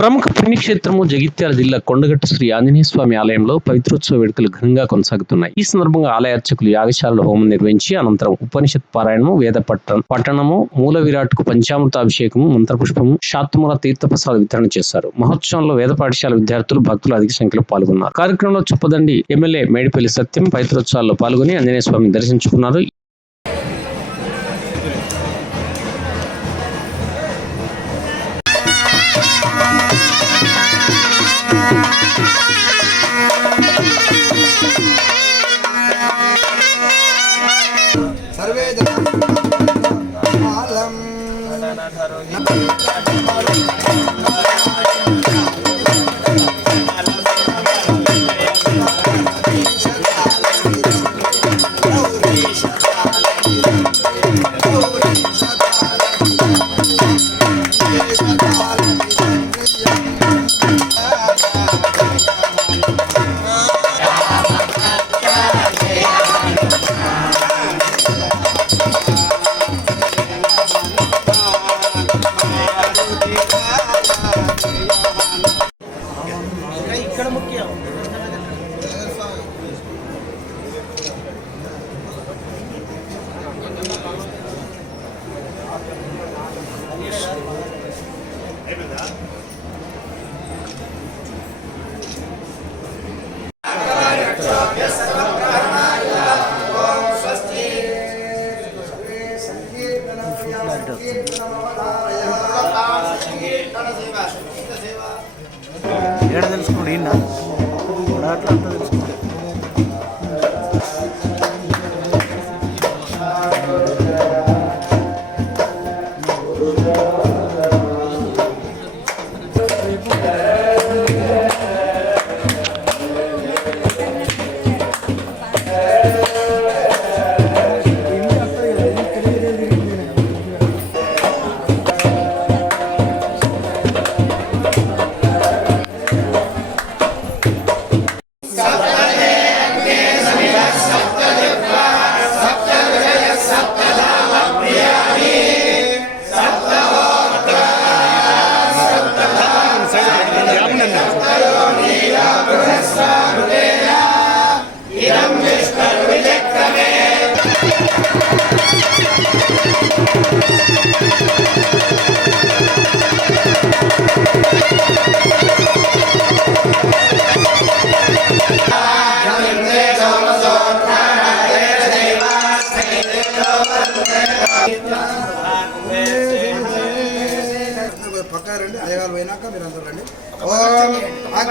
ప్రముఖ పుణ్యక్షేత్రము జగిత్యాల జిల్లా కొండగట్టు శ్రీ ఆంజనేయ స్వామి ఆలయంలో పవిత్రోత్సవ వేడుకలు ఘనంగా కొనసాగుతున్నాయి. ఈ సందర్భంగా ఆలయ అర్చకులు యాగశాలలో హోమం నిర్వహించి అనంతరం ఉపనిషత్ పారాయణము వేద పట్టణం పట్టణము మూల విరాట్కు పంచామృతాభిషేకము మంత్రపుష్పము శాత్మూల తీర్థప్రసాద వితరణ చేశారు. మహోత్సవంలో వేద పాఠశాల విద్యార్థులు భక్తులు అధిక సంఖ్యలో పాల్గొన్నారు. కార్యక్రమంలో చుప్పదండి ఎమ్మెల్యే మేడిపల్లి సత్యం పవిత్రోత్సవాల్లో పాల్గొని ఆంజనేయ స్వామిని దర్శించుకున్నారు. ধারণী ఏడ తెలుసుకోండి ఈయన. అట్లా అంతా తెలుసుకోండి.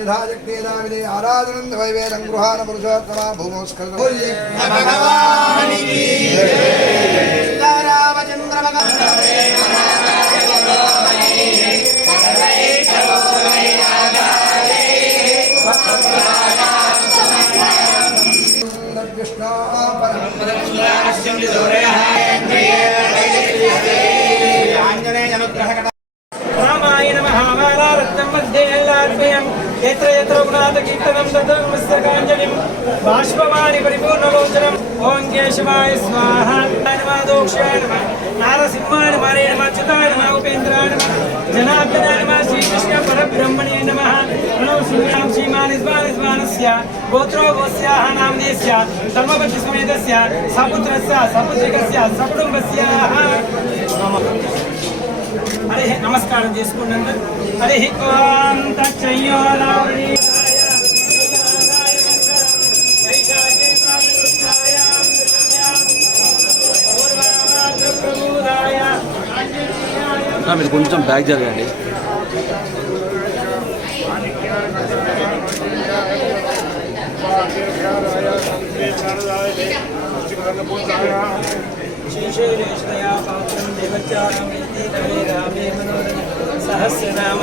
వీనం ఆరాధనం ద్వైవేదం గృహాన పురుషోత్తమ భూమోస్కల విష్ణు రామాయ ധ്യേയം എല്ലാ ആത്മീയം എത്ര എത്ര ഗുണാത കീർത്തനം തത്വം പുസ്തകാഞ്ജലിം ബാഷ്പമാനി പരിപൂർണലോചനം ഓം കേശവായ സ്വാഹ നമ ദോക്ഷായ നമ നാരസിംഹായ നമ ഹരേ നമ അച്യുതായ നമ ഉപേന്ദ്രായ നമ ജനാർദ്ദനായ നമ ശ്രീകൃഷ്ണ പരബ്രഹ്മണേ നമ പ്രണോ ശ്രീരാം ശ്രീമാൻ ഇസ്മാൻ ഇസ്മാനസ്യ ഗോത്രോ ഗോസ്യാഹ നാമ്നേസ്യ സർവപക്ഷ സമേതസ്യ സപുത്രസ്യ സപുത്രികസ്യ സകുടുംബസ്യാഹ നമ హరి నమస్కారం చేసుకోండి అందరు హరి మీరు కొంచెం బ్యాక్ జరగండి. శ్రీశైలేశదయా పాత్రం దేవచారం సహస్రనామ